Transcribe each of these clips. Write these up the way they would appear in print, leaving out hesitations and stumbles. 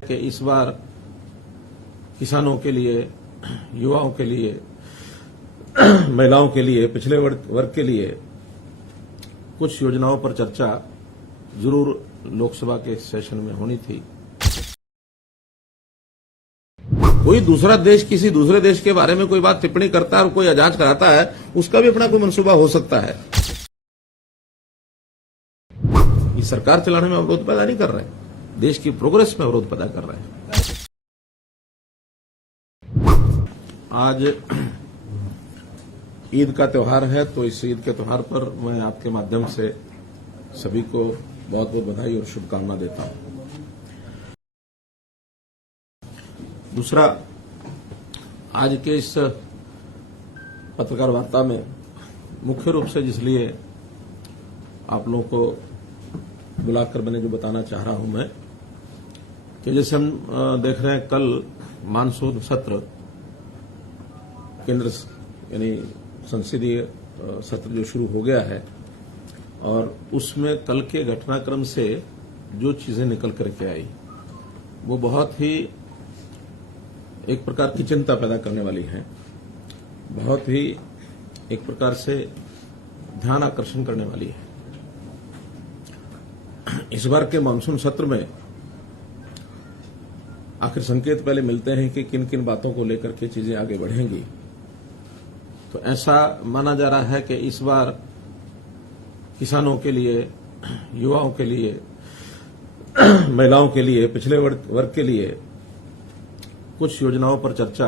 कि इस बार किसानों के लिए, युवाओं के लिए, महिलाओं के लिए, पिछड़े वर्ग के लिए कुछ योजनाओं पर चर्चा जरूर लोकसभा के सेशन में होनी थी। कोई दूसरा देश किसी दूसरे देश के बारे में कोई बात टिप्पणी करता है और कोई जांच कराता है, उसका भी अपना कोई मंसूबा हो सकता है। ये सरकार चलाने में अवरोध पैदा नहीं कर रहे हैं, देश की प्रोग्रेस में अवरोध पैदा कर रहे हैं। आज ईद का त्योहार है, तो इस ईद के त्योहार पर मैं आपके माध्यम से सभी को बहुत बहुत बधाई और शुभकामना देता हूं। दूसरा, आज के इस पत्रकार वार्ता में मुख्य रूप से जिसलिए आप लोगों को बुलाकर मैंने जो बताना चाह रहा हूं मैं, कि जैसे हम देख रहे हैं, कल मानसून सत्र, केंद्र यानी संसदीय सत्र जो शुरू हो गया है, और उसमें कल के घटनाक्रम से जो चीजें निकल करके आई वो बहुत ही एक प्रकार की चिंता पैदा करने वाली है, बहुत ही एक प्रकार से ध्यान आकर्षण करने वाली है। इस बार के मानसून सत्र में आखिर संकेत पहले मिलते हैं कि किन किन बातों को लेकर के चीजें आगे बढ़ेंगी। तो ऐसा माना जा रहा है कि इस बार किसानों के लिए, युवाओं के लिए, महिलाओं के लिए, पिछड़े वर्ग के लिए कुछ योजनाओं पर चर्चा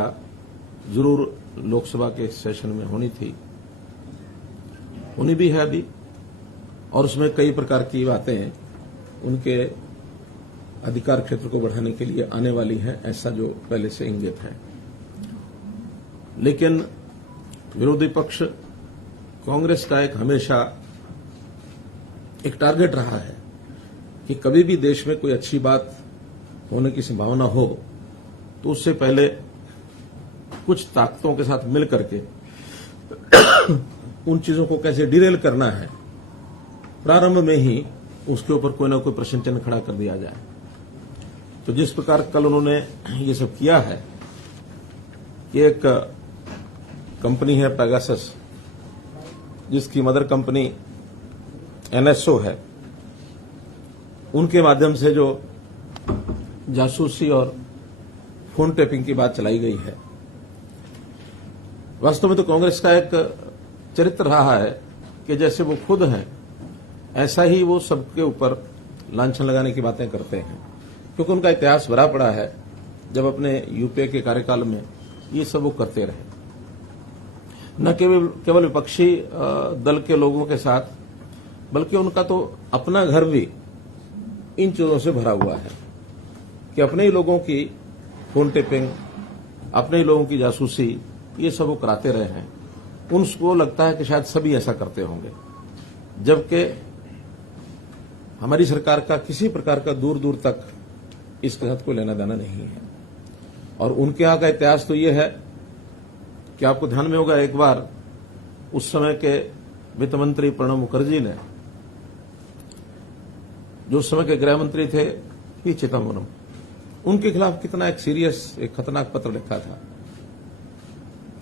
जरूर लोकसभा के सेशन में होनी थी, होनी भी है अभी, और उसमें कई प्रकार की बातें उनके अधिकार क्षेत्र को बढ़ाने के लिए आने वाली है, ऐसा जो पहले से इंगित है। लेकिन विरोधी पक्ष कांग्रेस का एक हमेशा एक टारगेट रहा है कि कभी भी देश में कोई अच्छी बात होने की संभावना हो तो उससे पहले कुछ ताकतों के साथ मिल करके उन चीजों को कैसे डिरेल करना है, प्रारंभ में ही उसके ऊपर कोई ना कोई प्रश्न चिन्ह खड़ा कर दिया जाए। तो जिस प्रकार कल उन्होंने ये सब किया है कि एक कंपनी है पेगासस, जिसकी मदर कंपनी एनएसओ है, उनके माध्यम से जो जासूसी और फोन टैपिंग की बात चलाई गई है, वास्तव में तो कांग्रेस का एक चरित्र रहा है कि जैसे वो खुद हैं ऐसा ही वो सबके ऊपर लांछन लगाने की बातें करते हैं, क्योंकि उनका इतिहास भरा पड़ा है। जब अपने यूपीए के कार्यकाल में ये सब वो करते रहे, न केवल विपक्षी दल के लोगों के साथ, बल्कि उनका तो अपना घर भी इन चीजों से भरा हुआ है कि अपने ही लोगों की फोन टेपिंग, अपने ही लोगों की जासूसी, ये सब वो कराते रहे हैं। उनको लगता है कि शायद सभी ऐसा करते होंगे, जबकि हमारी सरकार का किसी प्रकार का दूर दूर तक इसके साथ कोई लेना देना नहीं है। और उनके यहां का इतिहास तो ये है कि आपको ध्यान में होगा, एक बार उस समय के वित्त मंत्री प्रणब मुखर्जी ने, जो उस समय के गृह मंत्री थे पी चिदम्बरम, उनके खिलाफ कितना एक सीरियस, एक खतरनाक पत्र लिखा था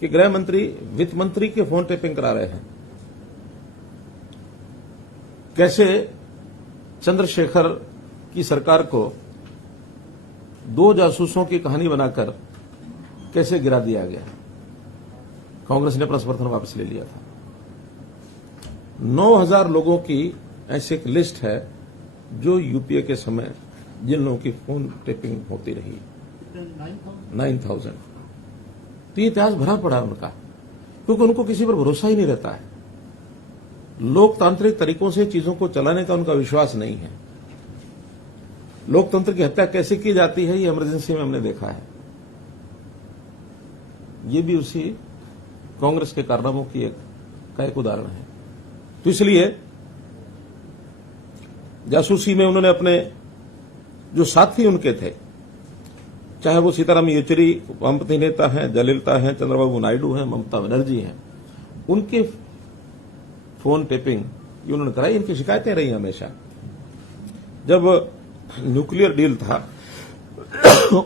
कि गृह मंत्री वित्त मंत्री के फोन टेपिंग करा रहे हैं। कैसे चंद्रशेखर की सरकार को दो जासूसों की कहानी बनाकर कैसे गिरा दिया गया। कांग्रेस ने अपना समर्थन वापस ले लिया था। 9,000 लोगों की ऐसी एक लिस्ट है जो यूपीए के समय जिन लोगों की फोन टेपिंग होती रही, 9,000। तो ये इतिहास भरा पड़ा है उनका, क्योंकि उनको किसी पर भरोसा ही नहीं रहता है। लोकतांत्रिक तरीकों से चीजों को चलाने का उनका विश्वास नहीं है। लोकतंत्र की हत्या कैसे की जाती है, ये इमरजेंसी में हमने देखा है। ये भी उसी कांग्रेस के कारनामों की एक उदाहरण है। तो इसलिए जासूसी में उन्होंने अपने जो साथी उनके थे, चाहे वो सीताराम येचुरी वामपंथी नेता हैं, जयललिता हैं, चंद्रबाबू नायडू हैं, ममता बनर्जी हैं, उनके फोन टेपिंग ये उन्होंने कराई। इनकी शिकायतें रही हमेशा। जब न्यूक्लियर डील था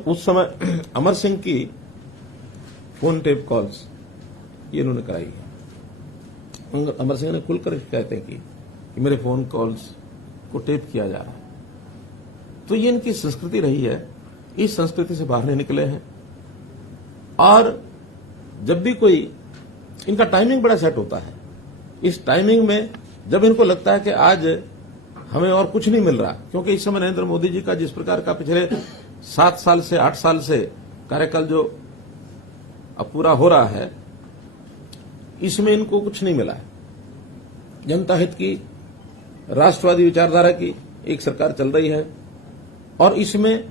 उस समय अमर सिंह की फोन टेप कॉल्स ये इन्होंने कराई है। अमर सिंह ने खुलकर कहते हैं कि मेरे फोन कॉल्स को टेप किया जा रहा है। तो ये इनकी संस्कृति रही है, इस संस्कृति से बाहर नहीं निकले हैं। और जब भी कोई इनका टाइमिंग बड़ा सेट होता है, इस टाइमिंग में जब इनको लगता है कि आज हमें और कुछ नहीं मिल रहा, क्योंकि इस समय नरेंद्र मोदी जी का जिस प्रकार का पिछले 7 साल से 8 साल से कार्यकाल जो अब पूरा हो रहा है, इसमें इनको कुछ नहीं मिला है। जनता हित की, राष्ट्रवादी विचारधारा की एक सरकार चल रही है, और इसमें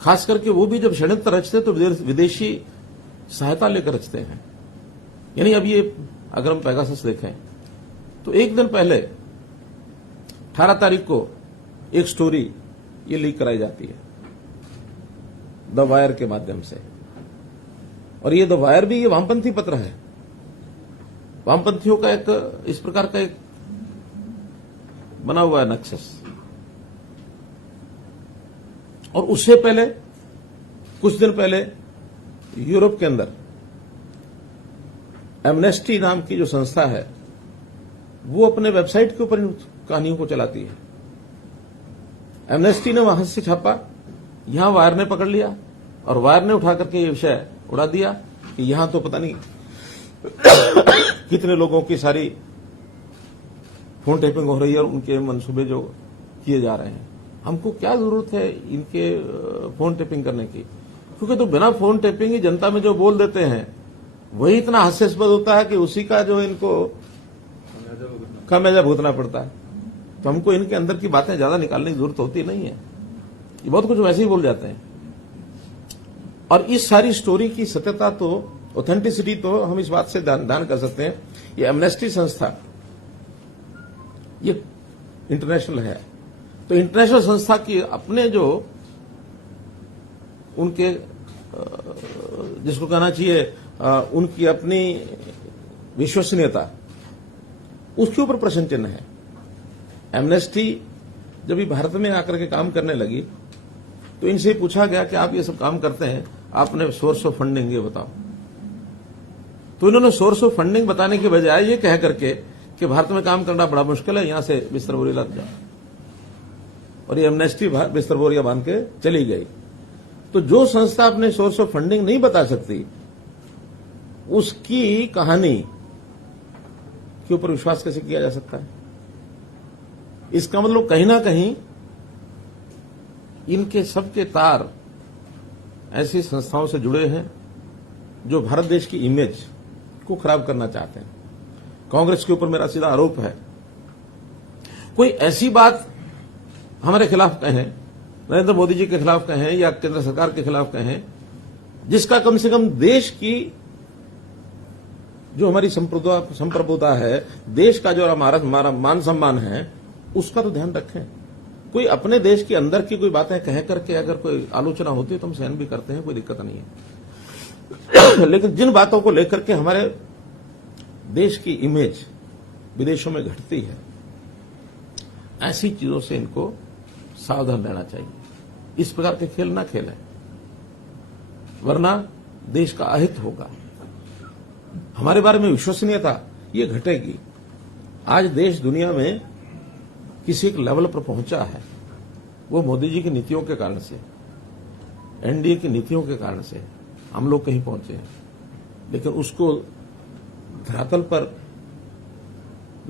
खास करके वो भी जब षड्यंत्र रचते हैं तो विदेशी सहायता लेकर रचते हैं। यानी अब ये अगर हम पेगासस देखें तो एक दिन पहले 18 तारीख को एक स्टोरी ये लीक कराई जाती है द वायर के माध्यम से, और ये द वायर भी ये वामपंथी पत्र है, वामपंथियों का एक इस प्रकार का एक बना हुआ है नक्सस। और उससे पहले कुछ दिन पहले यूरोप के अंदर एमनेस्टी नाम की जो संस्था है वो अपने वेबसाइट के ऊपर इन कहानियों को चलाती है। एमनेस्टी ने वहां से छापा, यहां वायर ने पकड़ लिया और वायर ने उठा करके ये विषय उड़ा दिया कि यहां तो पता नहीं कितने लोगों की सारी फोन टेपिंग हो रही है और उनके मंसूबे जो किए जा रहे हैं। हमको क्या जरूरत है इनके फोन टेपिंग करने की, क्योंकि तो बिना फोन टेपिंग ही जनता में जो बोल देते हैं वही इतना हास्यास्पद होता है कि उसी का जो इनको खामियाजा भुगतना पड़ता है। तो हमको इनके अंदर की बातें ज्यादा निकालने की जरूरत होती नहीं है, ये बहुत कुछ वैसे ही बोल जाते हैं। और इस सारी स्टोरी की सत्यता तो, ऑथेंटिसिटी तो हम इस बात से दान कर सकते हैं, ये एमनेस्टी संस्था ये इंटरनेशनल है, तो इंटरनेशनल संस्था की अपने जो उनके जिसको कहना चाहिए उनकी अपनी विश्वसनीयता, उसके ऊपर प्रश्न चिन्ह है। एमनेस्टी जब ये भारत में आकर के काम करने लगी तो इनसे पूछा गया कि आप ये सब काम करते हैं, आपने सोर्स ऑफ फंडिंग ये बताओ। तो इन्होंने सोर्स ऑफ फंडिंग बताने के बजाय ये कह करके कि भारत में काम करना बड़ा मुश्किल है, यहां से बिस्तर बोरी लग जाओ, और ये एमनेस्टी बिस्तर बोरियां बांध के चली गई। तो जो संस्था अपने सोर्स ऑफ फंडिंग नहीं बता सकती, उसकी कहानी के ऊपर विश्वास कैसे किया जा सकता है? इसका मतलब कहीं ना कहीं इनके सबके तार ऐसी संस्थाओं से जुड़े हैं जो भारत देश की इमेज को खराब करना चाहते हैं। कांग्रेस के ऊपर मेरा सीधा आरोप है, कोई ऐसी बात हमारे खिलाफ कहें, नरेंद्र मोदी जी के खिलाफ कहें या केंद्र सरकार के खिलाफ कहें, जिसका कम से कम देश की जो हमारी संप्रभुता है, देश का जो हमारा मान सम्मान है, उसका तो ध्यान रखें। कोई अपने देश के अंदर की कोई बातें कह करके अगर कोई आलोचना होती है तो हम सहन भी करते हैं, कोई दिक्कत नहीं है। लेकिन जिन बातों को लेकर के हमारे देश की इमेज विदेशों में घटती है, ऐसी चीजों से इनको सावधान रहना चाहिए। इस प्रकार के खेल ना खेलें, वरना देश का अहित होगा, हमारे बारे में विश्वसनीयता ये घटेगी। आज देश दुनिया में किसी एक लेवल पर पहुंचा है, वो मोदी जी की नीतियों के कारण से, एनडीए की नीतियों के कारण से हम लोग कहीं पहुंचे हैं। लेकिन उसको धरातल पर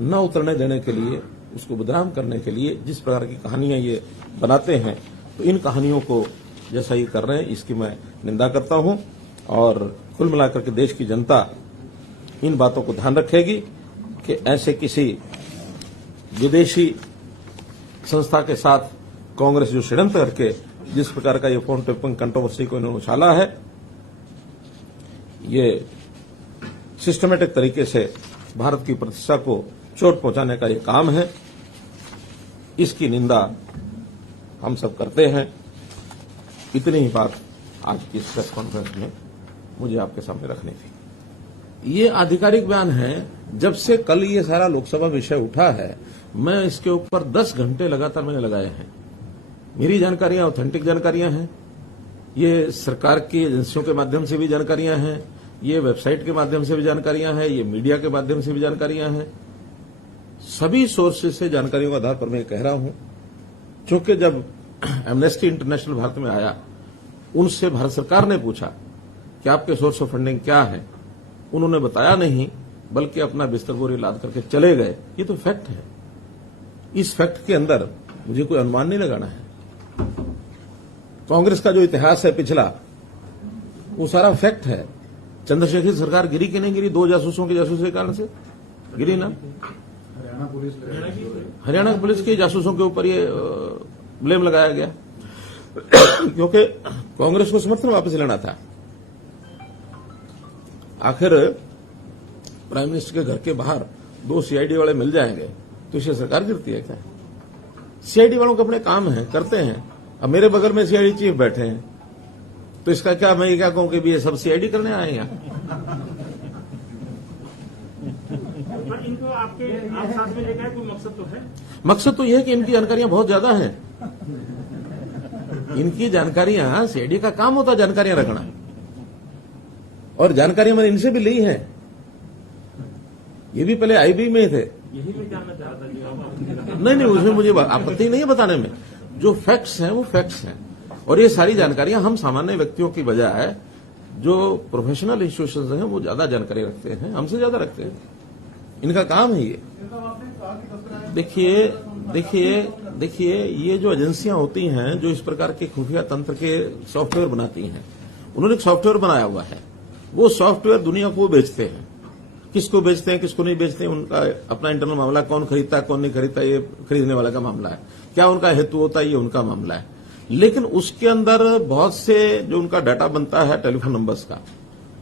न उतरने देने के लिए, उसको बदनाम करने के लिए जिस प्रकार की कहानियां ये बनाते हैं, तो इन कहानियों को जैसा ये कर रहे हैं इसकी मैं निंदा करता हूं। और कुल मिलाकर के देश की जनता इन बातों को ध्यान रखेगी कि ऐसे किसी विदेशी संस्था के साथ कांग्रेस जो षड्यंत्र करके जिस प्रकार का ये फोन टेपिंग कंट्रोवर्सी को इन्होंने उछाला है, ये सिस्टमेटिक तरीके से भारत की प्रतिष्ठा को चोट पहुंचाने का ये काम है। इसकी निंदा हम सब करते हैं। इतनी ही बात आज की इस प्रेस कॉन्फ्रेंस में मुझे आपके सामने रखनी थी। ये आधिकारिक बयान है। जब से कल ये सारा लोकसभा विषय उठा है, मैं इसके ऊपर 10 घंटे लगातार मैंने लगाए हैं। मेरी जानकारियां ऑथेंटिक जानकारियां हैं, ये सरकार की एजेंसियों के माध्यम से भी जानकारियां हैं, ये वेबसाइट के माध्यम से भी जानकारियां हैं, ये मीडिया के माध्यम से भी जानकारियां हैं। सभी सोर्सेज से जानकारियों के आधार पर मैं कह रहा हूं, क्योंकि जब एमनेस्टी इंटरनेशनल भारत में आया, उनसे भारत सरकार ने पूछा कि आपके सोर्स ऑफ फंडिंग क्या है। उन्होंने बताया नहीं, बल्कि अपना बिस्तर बोरी लाद करके चले गए। ये तो फैक्ट है। इस फैक्ट के अंदर मुझे कोई अनुमान नहीं लगाना है। कांग्रेस का जो इतिहास है पिछला, वो सारा फैक्ट है। चंद्रशेखर सरकार गिरी कि नहीं गिरी? 2 जासूसों के जासूसी के कारण से गिरी ना। हरियाणा पुलिस के जासूसों के ऊपर ये ब्लेम लगाया गया, क्योंकि कांग्रेस को समर्थन वापस लेना था। आखिर प्राइम मिनिस्टर के घर के बाहर 2 सीआईडी वाले मिल जाएंगे तो इसे सरकार गिरती है क्या? सीआईडी वालों के अपने काम है, करते हैं। अब मेरे बगल में सीआईडी चीफ बैठे हैं, तो इसका क्या मैं क्या कहूं कि भी ये सब सीआईडी करने आए हैं यहां? इनको आपके आप साथ में लेकर कोई मकसद तो है? मकसद तो यह है कि इनकी जानकारियां बहुत ज्यादा हैं। इनकी जानकारियां, सीआईडी का काम होता है जानकारियां रखना, और जानकारियां मैंने इनसे भी ली हैं। ये भी पहले आईबी में थे। यही मैं जानना चाहता जी। नहीं, उसमें मुझे आपत्ति नहीं है बताने में। जो फैक्ट्स हैं वो फैक्ट्स हैं, और ये सारी जानकारियां हम सामान्य व्यक्तियों की बजाय जो प्रोफेशनल इंस्टीट्यूशंस हैं वो ज्यादा जानकारी रखते हैं, हमसे ज्यादा रखते हैं। इनका काम है ये। देखिए ये जो एजेंसियां होती हैं जो इस प्रकार के खुफिया तंत्र के सॉफ्टवेयर बनाती हैं, उन्होंने एक सॉफ्टवेयर बनाया हुआ है। वो सॉफ्टवेयर दुनिया को बेचते हैं। किसको बेचते हैं, किसको नहीं बेचते हैं, उनका अपना इंटरनल मामला। कौन खरीदता है, कौन नहीं खरीदता, ये खरीदने वाला का मामला है। क्या उनका हेतु होता है, ये उनका मामला है। लेकिन उसके अंदर बहुत से जो उनका डाटा बनता है टेलीफोन नंबर्स का,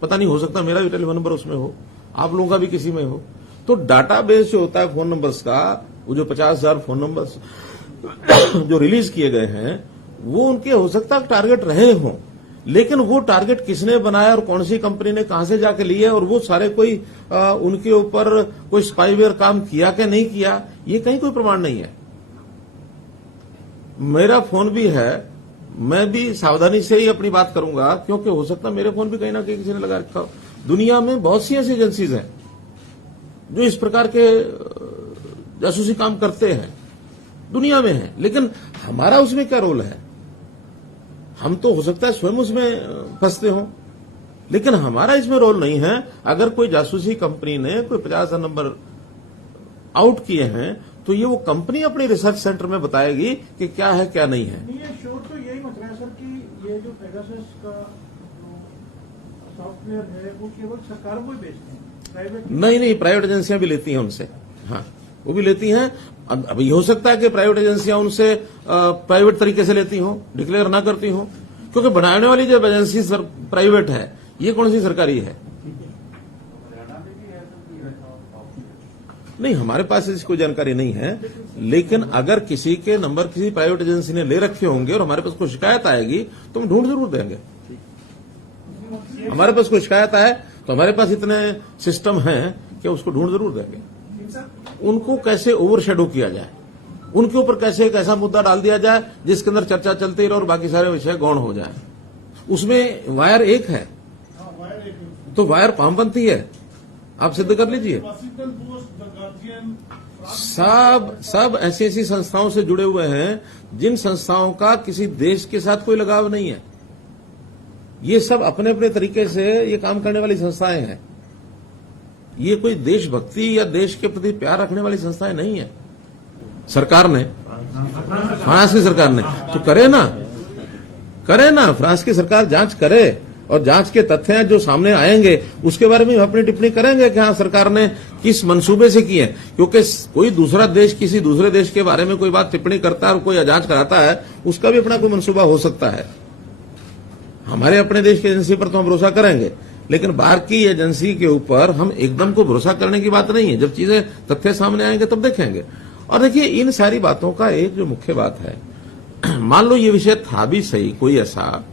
पता नहीं, हो सकता मेरा भी टेलीफोन नंबर उसमें हो, आप लोगों का भी किसी में हो। तो डाटाबेस जो होता है फोन नंबर्स का, वो जो 50,000 फोन नंबर्स जो रिलीज किए गए हैं, वो उनके हो सकता है टारगेट रहे हों, लेकिन वो टारगेट किसने बनाया और कौन सी कंपनी ने कहां से जाके लिए, और वो सारे कोई उनके ऊपर कोई स्पाईवेयर काम किया कि नहीं किया, ये कहीं कोई प्रमाण नहीं है। मेरा फोन भी है, मैं भी सावधानी से ही अपनी बात करूंगा, क्योंकि हो सकता है मेरे फोन भी कहीं ना कहीं किसी ने लगा रखा हो। दुनिया में बहुत सी ऐसी एजेंसीज हैं जो इस प्रकार के जासूसी काम करते हैं, दुनिया में है। लेकिन हमारा उसमें क्या रोल है? हम तो हो सकता है स्वयं उसमें फंसते हों, लेकिन हमारा इसमें रोल नहीं है। अगर कोई जासूसी कंपनी ने कोई 50,000 नंबर आउट किए हैं, तो ये वो कंपनी अपनी रिसर्च सेंटर में बताएगी कि क्या है क्या नहीं है। ये शोर तो यही मच रहा है सर कि ये जो पेगासस का सॉफ्टवेयर है वो केवल सरकार को ही बेचते हैं, प्राइवेट नहीं, प्राइवेट एजेंसियां भी लेती हैं उनसे। हाँ, वो भी लेती हैं। अब ये हो सकता है कि प्राइवेट एजेंसियां उनसे प्राइवेट तरीके से लेती हों, डिक्लेयर ना करती हों, क्योंकि बनाने वाली जब एजेंसी प्राइवेट है, ये कौन सी सरकारी है? नहीं, हमारे पास इसकी कोई जानकारी नहीं है। लेकिन अगर किसी के नंबर किसी प्राइवेट एजेंसी ने ले रखे होंगे और हमारे पास कोई शिकायत आएगी तो हम ढूंढ जरूर देंगे। हमारे पास कोई शिकायत आए तो हमारे पास इतने सिस्टम हैं कि उसको ढूंढ जरूर देंगे। उनको कैसे ओवरशैडो किया जाए, उनके ऊपर कैसे एक ऐसा मुद्दा डाल दिया जाए जिसके अंदर चर्चा चलती रहे और बाकी सारे विषय गौण हो जाए। उसमें वायर एक है तो वायर पामपंथी है, आप सिद्ध कर लीजिए। सब ऐसी ऐसी संस्थाओं से जुड़े हुए हैं जिन संस्थाओं का किसी देश के साथ कोई लगाव नहीं है। ये सब अपने अपने तरीके से ये काम करने वाली संस्थाएं हैं। ये कोई देशभक्ति या देश के प्रति प्यार रखने वाली संस्थाएं नहीं है। सरकार ने, फ्रांस की सरकार ने तो करे ना, फ्रांस की सरकार जांच करे, और जांच के तथ्य जो सामने आएंगे उसके बारे में अपनी टिप्पणी करेंगे कि हाँ सरकार ने किस मंसूबे से की है। क्योंकि कोई दूसरा देश किसी दूसरे देश के बारे में कोई बात टिप्पणी करता है और कोई जांच कराता है, उसका भी अपना कोई मंसूबा हो सकता है। हमारे अपने देश की एजेंसी पर तो हम भरोसा करेंगे, लेकिन बाहर की एजेंसी के ऊपर हम एकदम को भरोसा करने की बात नहीं है। जब चीजें तथ्य सामने आएंगे तब देखेंगे। और देखिए, इन सारी बातों का एक जो मुख्य बात है, मान लो ये विषय था भी सही, कोई ऐसा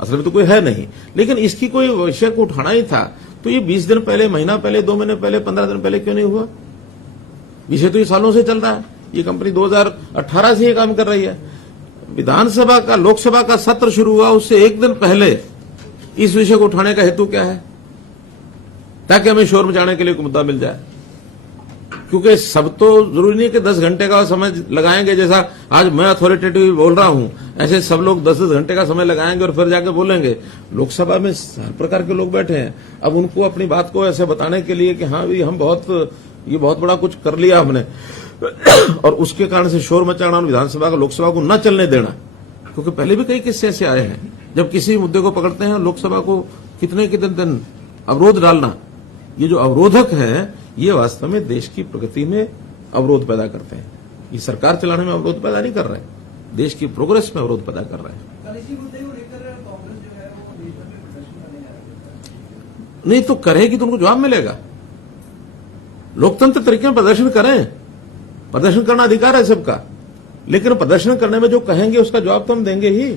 असल में तो कोई है नहीं, लेकिन इसकी कोई विषय को उठाना ही था, तो ये 20 दिन पहले, महीना पहले, 2 महीने पहले, 15 दिन पहले क्यों नहीं हुआ? विषय तो ये सालों से चल रहा है। ये कंपनी 2018 से ये काम कर रही है। विधानसभा का, लोकसभा का सत्र शुरू हुआ उससे एक दिन पहले इस विषय को उठाने का हेतु क्या है? ताकि हमें शोर मचाने के लिए कोई मुद्दा मिल जाए। क्योंकि सब तो जरूरी नहीं कि 10 घंटे का समय लगाएंगे, जैसा आज मैं अथॉरिटेटिव बोल रहा हूं, ऐसे सब लोग 10-10 घंटे का समय लगाएंगे और फिर जाके बोलेंगे। लोकसभा में हर प्रकार के लोग बैठे हैं, अब उनको अपनी बात को ऐसे बताने के लिए कि हाँ भी हम ये बहुत बड़ा कुछ कर लिया हमने और उसके कारण से शोर मचाना और विधानसभा का लोकसभा को न चलने देना। क्योंकि पहले भी कई किस्से ऐसे आए हैं, जब किसी मुद्दे को पकड़ते हैं लोकसभा को कितने दिन अवरोध डालना, ये जो अवरोधक है ये वास्तव में देश की प्रगति में अवरोध पैदा करते हैं। ये सरकार चलाने में अवरोध पैदा नहीं कर रहे हैं, देश की प्रोग्रेस में अवरोध पैदा कर रहे हैं। नहीं तो करेगी तो उनको जवाब मिलेगा। लोकतंत्र तरीके में प्रदर्शन करें, प्रदर्शन करना अधिकार है सबका, लेकिन प्रदर्शन करने में जो कहेंगे उसका जवाब तो हम देंगे ही।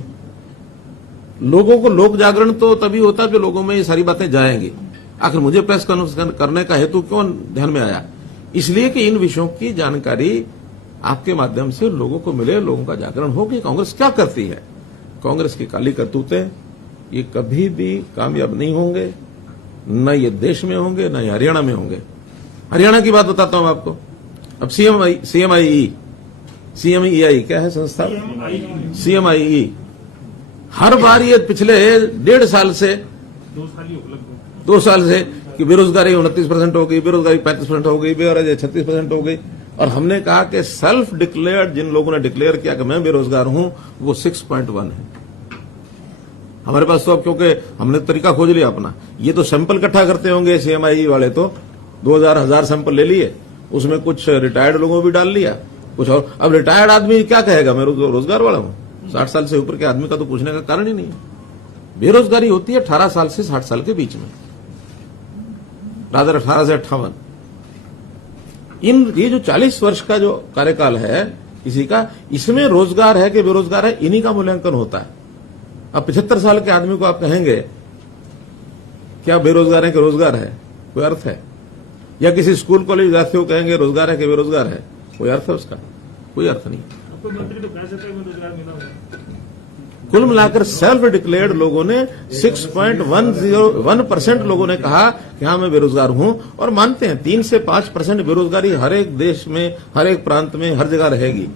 लोगों को लोक जागरण तो तभी होता है जो लोगों में ये सारी बातें जाएंगी। आखिर मुझे प्रेस कॉन्फ्रेंस करने का हेतु क्यों ध्यान में आया? इसलिए कि इन विषयों की जानकारी आपके माध्यम से लोगों को मिले, लोगों का जागरण हो कि कांग्रेस क्या करती है। कांग्रेस की काली करतूतें ये कभी भी कामयाब नहीं होंगे, न ये देश में होंगे न ये हरियाणा में होंगे। हरियाणा की बात बताता हूं आपको। अब सीएमईई क्या है संस्था? सीएमईई हर बार ये पिछले 1.5 साल से 2 साल से कि बेरोजगारी 29% हो गई, बेरोजगारी 35% हो गई, बेरोजगारी 36% हो गई। और हमने कहा कि सेल्फ डिक्लेयर्ड जिन लोगों ने डिक्लेयर किया कि मैं बेरोजगार हूं वो 6.1 है। हमारे पास तो अब क्योंकि हमने तरीका खोज लिया अपना, ये तो सैंपल इकट्ठा करते होंगे सीएमआई वाले, तो 2000 सैंपल ले लिए, उसमें कुछ रिटायर्ड लोगों भी डाल लिया, कुछ और। अब रिटायर्ड आदमी क्या कहेगा मैं रोजगार वाला हूं? 60 साल से ऊपर के आदमी का तो पूछने का कारण ही नहीं है। बेरोजगारी होती है 18 साल से 60 साल के बीच में, रादर 18 से 58। ये जो 40 वर्ष का जो कार्यकाल है किसी का, इसमें रोजगार है कि बेरोजगार है, इन्हीं का मूल्यांकन होता है। अब 75 साल के आदमी को आप कहेंगे क्या बेरोजगार है कि रोजगार है, कोई अर्थ है? या किसी स्कूल कॉलेज विद्यार्थियों को कहेंगे रोजगार है कि बेरोजगार है, कोई अर्थ है उसका? कोई अर्थ नहीं। मुख्यमंत्री तो कह सकते हैं रोजगार मिला हुआ। कुल मिलाकर सेल्फ डिक्लेयर्ड लोगों ने 6.1% लोगों ने कहा कि हाँ मैं बेरोजगार हूं, और मानते हैं 3 से 5% बेरोजगारी हर एक देश में, हर एक प्रांत में, हर जगह रहेगी।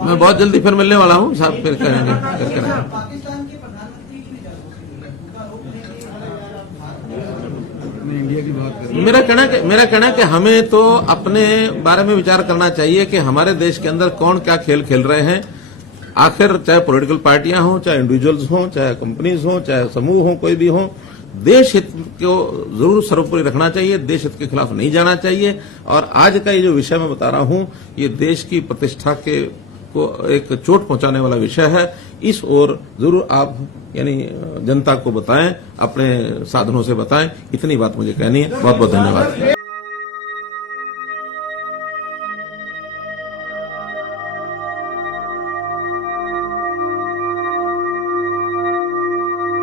मैं बहुत जल्दी फिर मिलने वाला हूं साहब, फिर करेंगे। मेरा कहना है कि हमें तो अपने बारे में विचार करना चाहिए कि हमारे देश के अंदर कौन क्या खेल खेल रहे हैं। आखिर चाहे पॉलिटिकल पार्टियां हों, चाहे इंडिविजुअल्स हों, चाहे कंपनीज हों, चाहे समूह हों, कोई भी हो, देश हित को जरूर सर्वोपरि रखना चाहिए, देश हित के खिलाफ नहीं जाना चाहिए। और आज का ये जो विषय मैं बता रहा हूं, ये देश की प्रतिष्ठा को एक चोट पहुंचाने वाला विषय है। इस ओर जरूर आप यानी जनता को बताएं, अपने साधनों से बताएं। इतनी बात मुझे कहनी है। बहुत बहुत धन्यवाद।